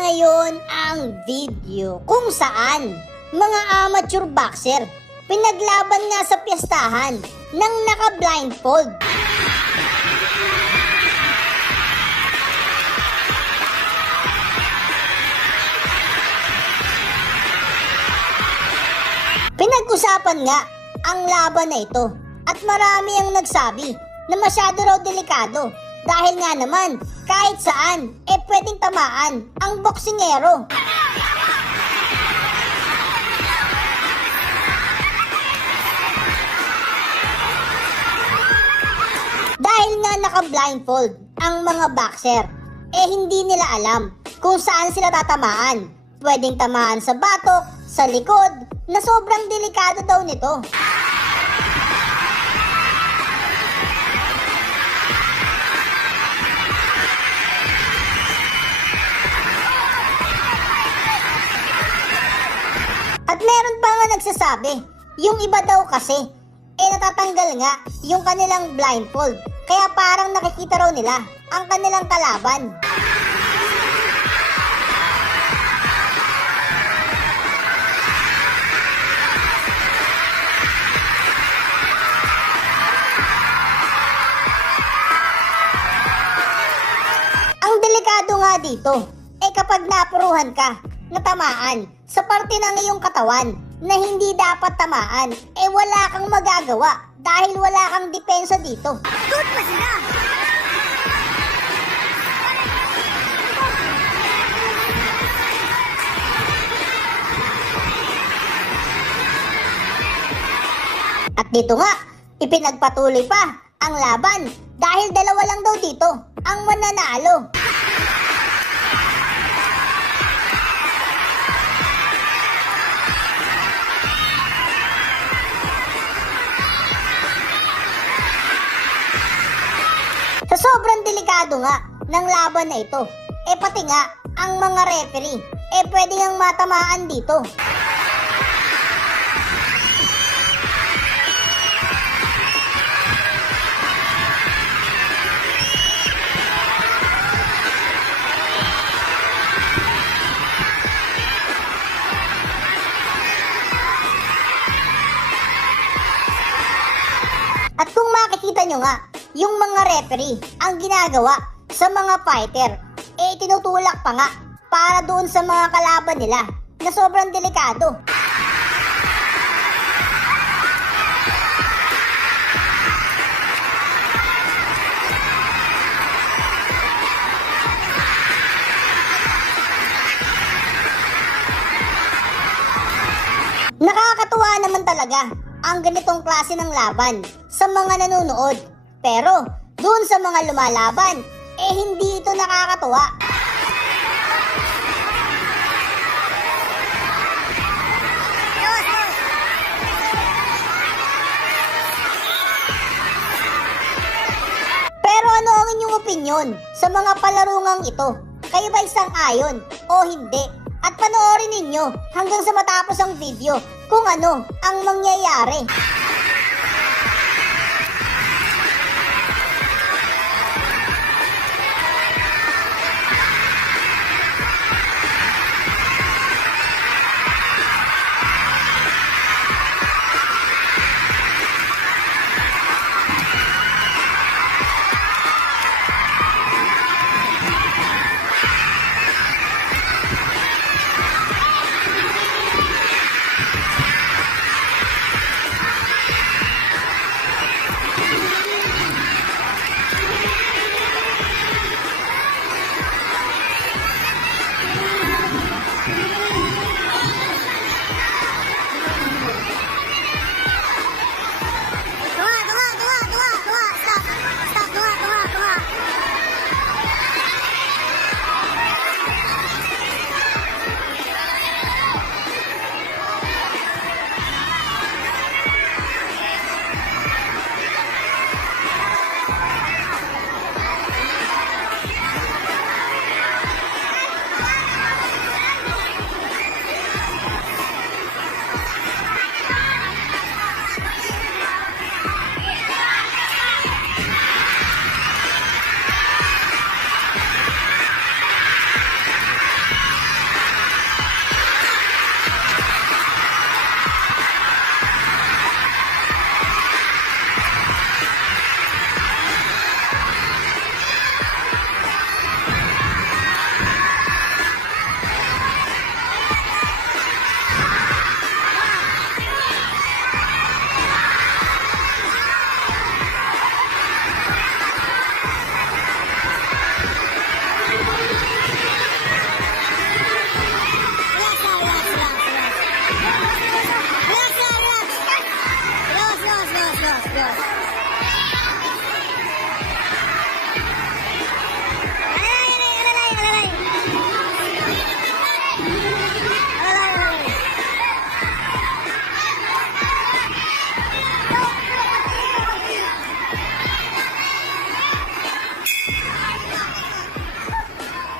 ngayon ang video kung saan mga amateur boxer pinaglaban nga sa piyestahan ng naka-blindfold. Pinag-usapan nga ang laban na ito at marami ang nagsabi na masyado raw delikado dahil nga naman kahit saan pwedeng tamaan ang boksingero. Dahil nga naka-blindfold ang mga boxer, hindi nila alam kung saan sila tatamaan. Pwedeng tamaan sa batok, sa likod, na sobrang delikado daw nito. At meron pa nga nagsasabi, yung iba daw kasi, natatanggal nga yung kanilang blindfold. Kaya parang nakikita raw nila ang kanilang kalaban. Ang delikado nga dito, kapag napuruhan ka, natamaan sa parte ng iyong katawan na hindi dapat tamaan, wala kang magagawa dahil wala kang depensa dito. Good pa sila! At dito nga, ipinagpatuloy pa ang laban dahil dalawa lang daw dito ang mananalo. Sa sobrang delikado nga ng laban na ito, pati nga ang mga referee, pwede ngang matamaan dito. At kung makikita nyo nga, yung mga referee ang ginagawa sa mga fighter, tinutulak pa nga para doon sa mga kalaban nila na sobrang delikado. Nakakatuwa naman talaga ang ganitong klase ng laban sa mga nanonood. Pero doon sa mga lumalaban, hindi ito nakakatuwa. Pero ano ang inyong opinyon sa mga palarungang ito? Kayo ba sang-ayon o hindi? At panoorin ninyo hanggang sa matapos ang video kung ano ang mangyayari.